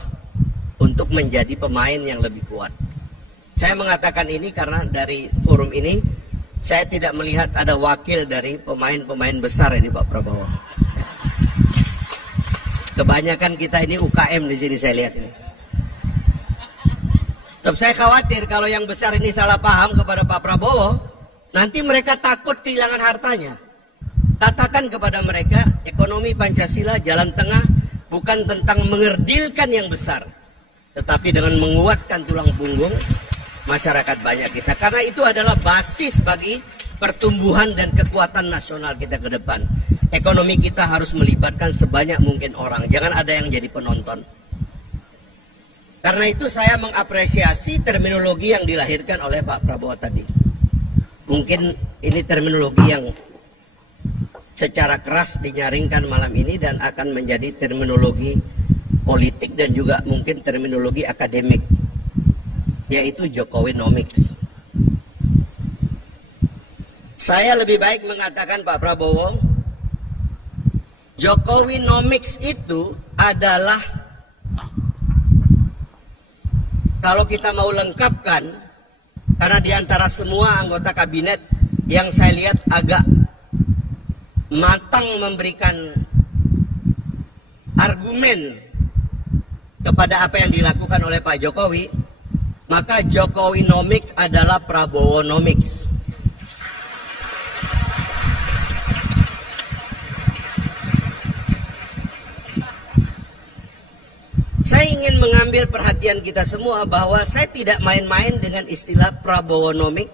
untuk menjadi pemain yang lebih kuat. Saya mengatakan ini karena dari forum ini, saya tidak melihat ada wakil dari pemain-pemain besar ini, Pak Prabowo. Kebanyakan kita ini UKM di sini saya lihat ini. Tapi saya khawatir kalau yang besar ini salah paham kepada Pak Prabowo, nanti mereka takut kehilangan hartanya. Katakan kepada mereka, ekonomi Pancasila jalan tengah bukan tentang mengerdilkan yang besar, tetapi dengan menguatkan tulang punggung masyarakat banyak kita. Karena itu adalah basis bagi pertumbuhan dan kekuatan nasional kita ke depan. Ekonomi kita harus melibatkan sebanyak mungkin orang, jangan ada yang jadi penonton. Karena itu saya mengapresiasi terminologi yang dilahirkan oleh Pak Prabowo tadi. Mungkin ini terminologi yang secara keras dinyaringkan malam ini dan akan menjadi terminologi politik dan juga mungkin terminologi akademik, yaitu Jokowinomics. Saya lebih baik mengatakan Pak Prabowo, Jokowinomics itu adalah, kalau kita mau lengkapkan, karena diantara semua anggota kabinet yang saya lihat agak matang memberikan argumen kepada apa yang dilakukan oleh Pak Jokowi, maka Jokowinomics adalah Prabowonomics. Saya ingin mengambil perhatian kita semua bahwa saya tidak main-main dengan istilah Prabowonomics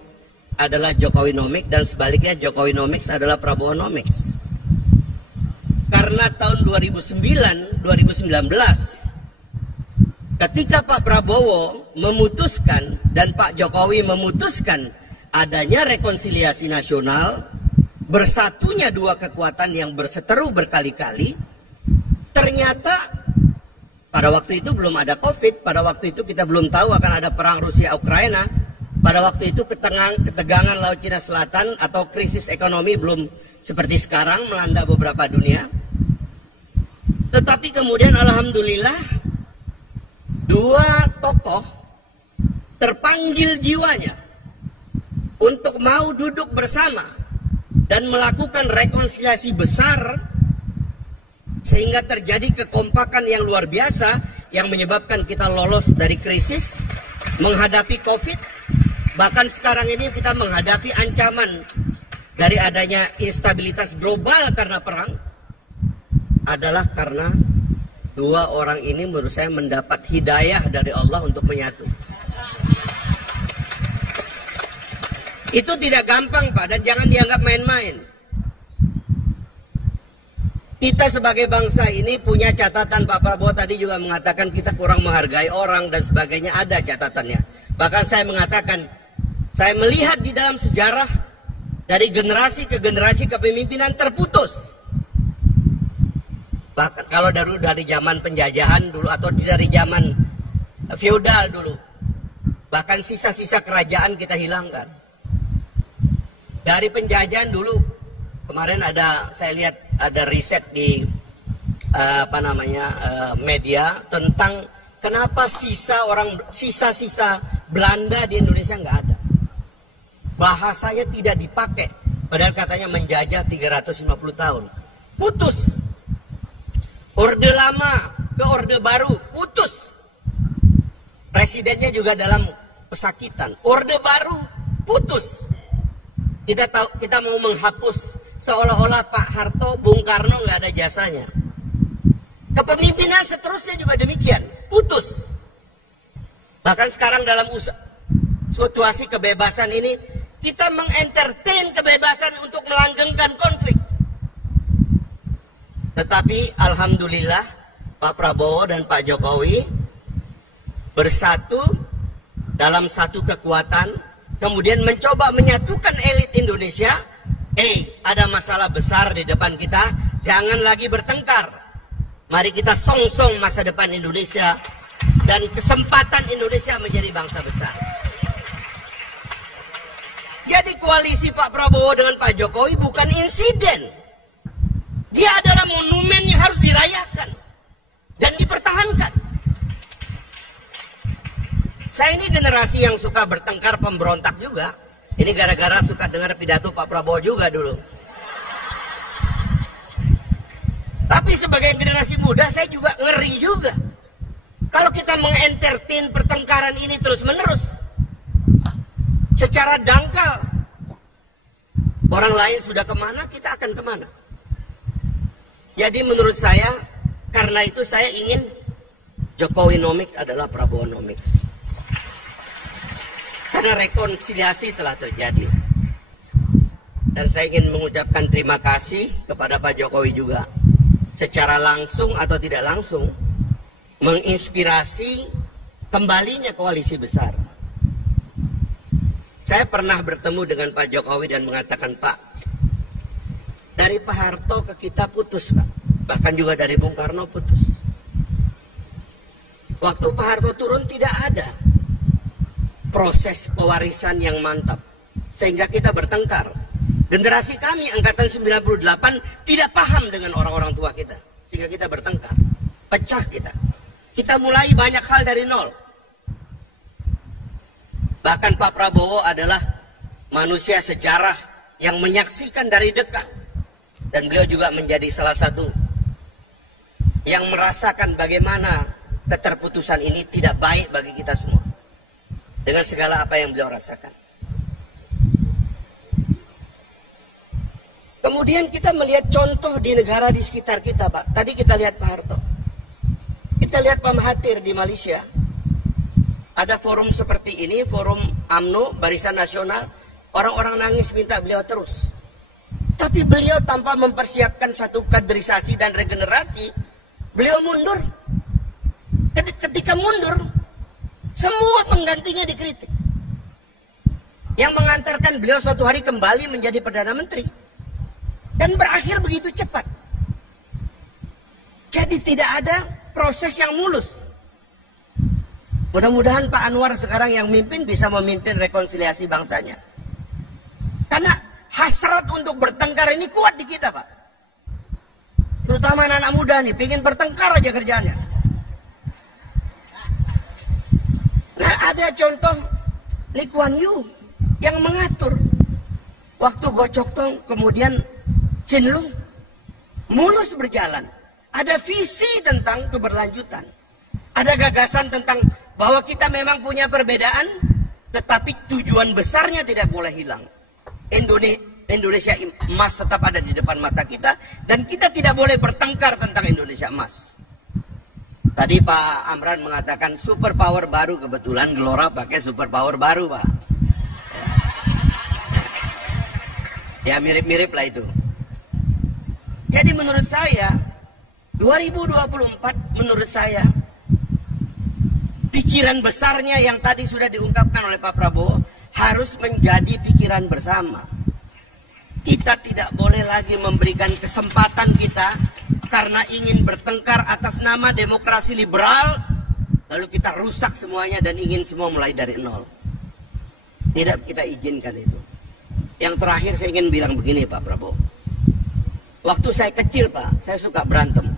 adalah Jokowinomics dan sebaliknya Jokowinomics adalah Prabowonomics. Karena tahun 2019 ketika Pak Prabowo memutuskan dan Pak Jokowi memutuskan adanya rekonsiliasi nasional, bersatunya dua kekuatan yang berseteru berkali-kali, ternyata pada waktu itu belum ada COVID, pada waktu itu kita belum tahu akan ada perang Rusia-Ukraina, pada waktu itu ketegangan Laut Cina Selatan atau krisis ekonomi belum seperti sekarang melanda beberapa dunia. Tetapi kemudian alhamdulillah dua tokoh terpanggil jiwanya untuk mau duduk bersama dan melakukan rekonsiliasi besar, sehingga terjadi kekompakan yang luar biasa yang menyebabkan kita lolos dari krisis, menghadapi COVID, bahkan sekarang ini kita menghadapi ancaman dari adanya instabilitas global karena perang, adalah karena dua orang ini menurut saya mendapat hidayah dari Allah untuk menyatu. Itu tidak gampang, Pak, dan jangan dianggap main-main. Kita sebagai bangsa ini punya catatan. Pak Prabowo tadi juga mengatakan kita kurang menghargai orang dan sebagainya, ada catatannya. Bahkan saya mengatakan, saya melihat di dalam sejarah dari generasi ke generasi kepemimpinan terputus. Bahkan kalau dari zaman penjajahan dulu atau dari zaman feodal dulu, Bahkan sisa-sisa kerajaan kita hilangkan. Dari penjajahan dulu, kemarin saya lihat ada riset di media tentang kenapa sisa-sisa Belanda di Indonesia nggak ada. Bahasanya tidak dipakai, padahal katanya menjajah 350 tahun. Putus. Orde Lama ke Orde Baru, putus. Presidennya juga dalam pesakitan. Orde Baru, putus. Kita mau menghapus seolah-olah Pak Harto, Bung Karno nggak ada jasanya. Kepemimpinan seterusnya juga demikian, putus. Bahkan sekarang dalam situasi kebebasan ini, kita mengentertain kebebasan untuk melanggengkan konflik. Tetapi alhamdulillah Pak Prabowo dan Pak Jokowi bersatu dalam satu kekuatan, kemudian mencoba menyatukan elit Indonesia. Ada masalah besar di depan kita, jangan lagi bertengkar. Mari kita song-song masa depan Indonesia dan kesempatan Indonesia menjadi bangsa besar. Jadi koalisi Pak Prabowo dengan Pak Jokowi bukan insiden. Dia adalah monumen yang harus dirayakan dan dipertahankan. Saya ini generasi yang suka bertengkar, pemberontak juga. Ini gara-gara suka dengar pidato Pak Prabowo juga dulu. Tapi sebagai generasi muda saya juga ngeri juga. Kalau kita mengentertain pertengkaran ini terus-menerus secara dangkal, orang lain sudah kemana, kita akan kemana. Jadi menurut saya, karena itu saya ingin Jokowinomics adalah Prabowonomics. Karena rekonsiliasi telah terjadi. Dan saya ingin mengucapkan terima kasih kepada Pak Jokowi juga. Secara langsung atau tidak langsung, menginspirasi kembalinya koalisi besar. Saya pernah bertemu dengan Pak Jokowi dan mengatakan, Pak, dari Pak Harto ke kita putus, Pak. Bahkan juga dari Bung Karno putus. Waktu Pak Harto turun tidak ada proses pewarisan yang mantap. Sehingga kita bertengkar. Generasi kami, angkatan 98, tidak paham dengan orang-orang tua kita. Sehingga kita bertengkar. Pecah kita. Kita mulai banyak hal dari nol. Bahkan Pak Prabowo adalah manusia sejarah yang menyaksikan dari dekat. Dan beliau juga menjadi salah satu yang merasakan bagaimana keterputusan ini tidak baik bagi kita semua. Dengan segala apa yang beliau rasakan. Kemudian kita melihat contoh di negara di sekitar kita, Pak. Tadi kita lihat Pak Harto. Kita lihat Pak Mahathir di Malaysia. Ada forum seperti ini, forum UMNO, Barisan Nasional. Orang-orang nangis minta beliau terus. Tapi beliau tanpa mempersiapkan satu kaderisasi dan regenerasi, beliau mundur. Ketika mundur, semua penggantinya dikritik. Yang mengantarkan beliau suatu hari kembali menjadi Perdana Menteri. Dan berakhir begitu cepat. Jadi tidak ada proses yang mulus. Mudah-mudahan Pak Anwar sekarang yang mimpin bisa memimpin rekonsiliasi bangsanya. Karena hasrat untuk bertengkar ini kuat di kita, Pak. Terutama anak-anak muda nih, pengen bertengkar aja kerjaannya. Nah, ada contoh Lee Kuan Yew yang mengatur. Waktu Gocok Tong, kemudian Chin Lung, mulus berjalan. Ada visi tentang keberlanjutan. Ada gagasan tentang bahwa kita memang punya perbedaan, tetapi tujuan besarnya tidak boleh hilang. Indonesia emas tetap ada di depan mata kita, dan kita tidak boleh bertengkar tentang Indonesia emas. Tadi Pak Amran mengatakan super power baru, kebetulan Gelora pakai super power baru, Pak. Ya mirip-mirip lah itu. Jadi menurut saya 2024 menurut saya pikiran besarnya yang tadi sudah diungkapkan oleh Pak Prabowo harus menjadi pikiran bersama. Kita tidak boleh lagi memberikan kesempatan kita karena ingin bertengkar atas nama demokrasi liberal, lalu kita rusak semuanya dan ingin semua mulai dari nol. Tidak kita izinkan itu. Yang terakhir saya ingin bilang begini Pak Prabowo. Waktu saya kecil Pak, saya suka berantem.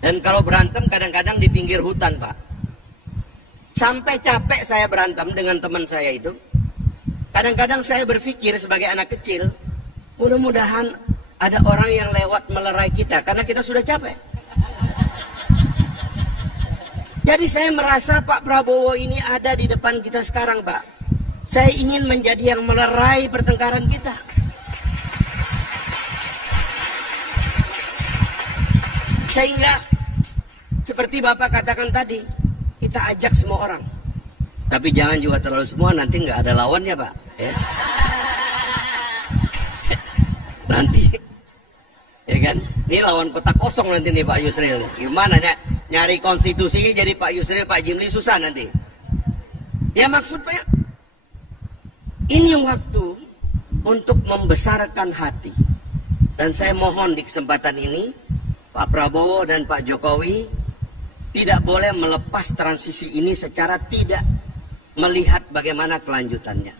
Dan kalau berantem kadang-kadang di pinggir hutan Pak. Sampai capek saya berantem dengan teman saya itu. Kadang-kadang saya berpikir sebagai anak kecil, mudah-mudahan ada orang yang lewat melerai kita karena kita sudah capek. Jadi saya merasa Pak Prabowo ini ada di depan kita sekarang Pak. Saya ingin menjadi yang melerai pertengkaran kita. Sehingga seperti Bapak katakan tadi, kita ajak semua orang. Tapi jangan juga terlalu semua, nanti nggak ada lawannya Pak. Ya. Nanti, ya kan? Ini lawan kotak kosong nanti nih Pak Yusril. Gimana ya? Nyari konstitusinya jadi Pak Yusril, Pak Jimli susah nanti. Ya maksudnya, ini waktu untuk membesarkan hati. Dan saya mohon di kesempatan ini, Pak Prabowo dan Pak Jokowi tidak boleh melepas transisi ini secara tidak melihat bagaimana kelanjutannya.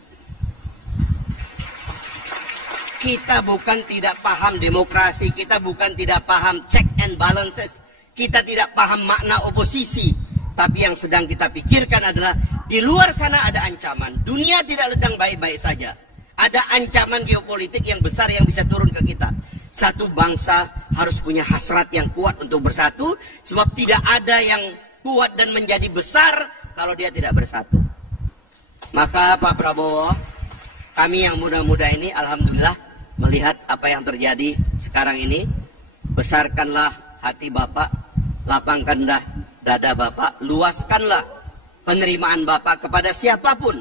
Kita bukan tidak paham demokrasi, kita bukan tidak paham check and balances, kita tidak paham makna oposisi. Tapi yang sedang kita pikirkan adalah di luar sana ada ancaman. Dunia tidak sedang baik-baik saja. Ada ancaman geopolitik yang besar yang bisa turun ke kita. Satu bangsa harus punya hasrat yang kuat untuk bersatu, sebab tidak ada yang kuat dan menjadi besar kalau dia tidak bersatu. Maka Pak Prabowo, kami yang muda-muda ini alhamdulillah melihat apa yang terjadi sekarang ini. Besarkanlah hati Bapak, lapangkanlah dada Bapak, luaskanlah penerimaan Bapak kepada siapapun.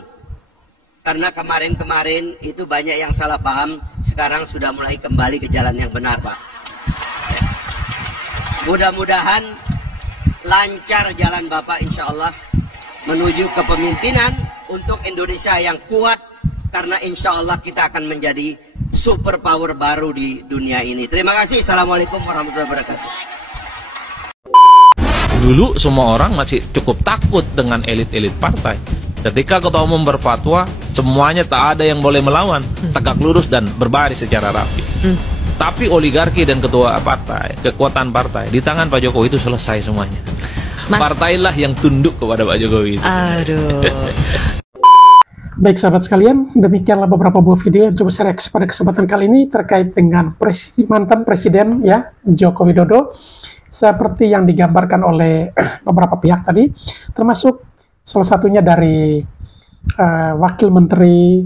Karena kemarin-kemarin itu banyak yang salah paham, sekarang sudah mulai kembali ke jalan yang benar Pak. Mudah-mudahan lancar jalan Bapak insya Allah menuju kepemimpinan untuk Indonesia yang kuat. Karena insya Allah kita akan menjadi super power baru di dunia ini. Terima kasih. Assalamualaikum warahmatullahi wabarakatuh. Dulu semua orang masih cukup takut dengan elit-elit partai. Ketika ketua umum berfatwa, semuanya tak ada yang boleh melawan, tegak lurus dan berbaris secara rapi. Tapi oligarki dan ketua partai, kekuatan partai di tangan Pak Jokowi itu selesai semuanya. Partailah yang tunduk kepada Pak Jokowi itu. Aduh. Baik sahabat sekalian, demikianlah beberapa buah video yang coba saya reaksi pada kesempatan kali ini terkait dengan mantan presiden ya Joko Widodo, seperti yang digambarkan oleh beberapa pihak tadi, termasuk salah satunya dari Wakil Menteri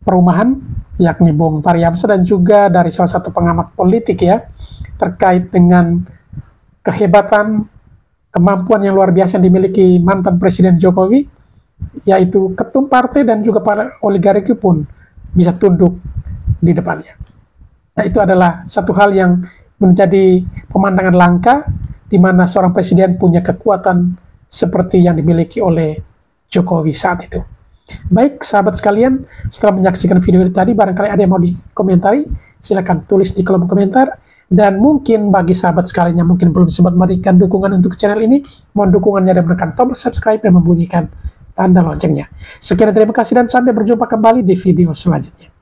Perumahan yakni Bung Fahri Hamzah, dan juga dari salah satu pengamat politik ya, terkait dengan kehebatan, kemampuan yang luar biasa yang dimiliki mantan Presiden Jokowi, yaitu ketum partai dan juga para oligarki pun bisa tunduk di depannya. Nah, itu adalah satu hal yang menjadi pemandangan langka di mana seorang presiden punya kekuatan seperti yang dimiliki oleh Jokowi saat itu. Baik sahabat sekalian, setelah menyaksikan video ini tadi, barangkali ada yang mau dikomentari, silakan tulis di kolom komentar. Dan mungkin bagi sahabat sekalian yang mungkin belum sempat memberikan dukungan untuk channel ini, mohon dukungannya dan menekan tombol subscribe dan membunyikan tanda loncengnya. Sekian, terima kasih dan sampai berjumpa kembali di video selanjutnya.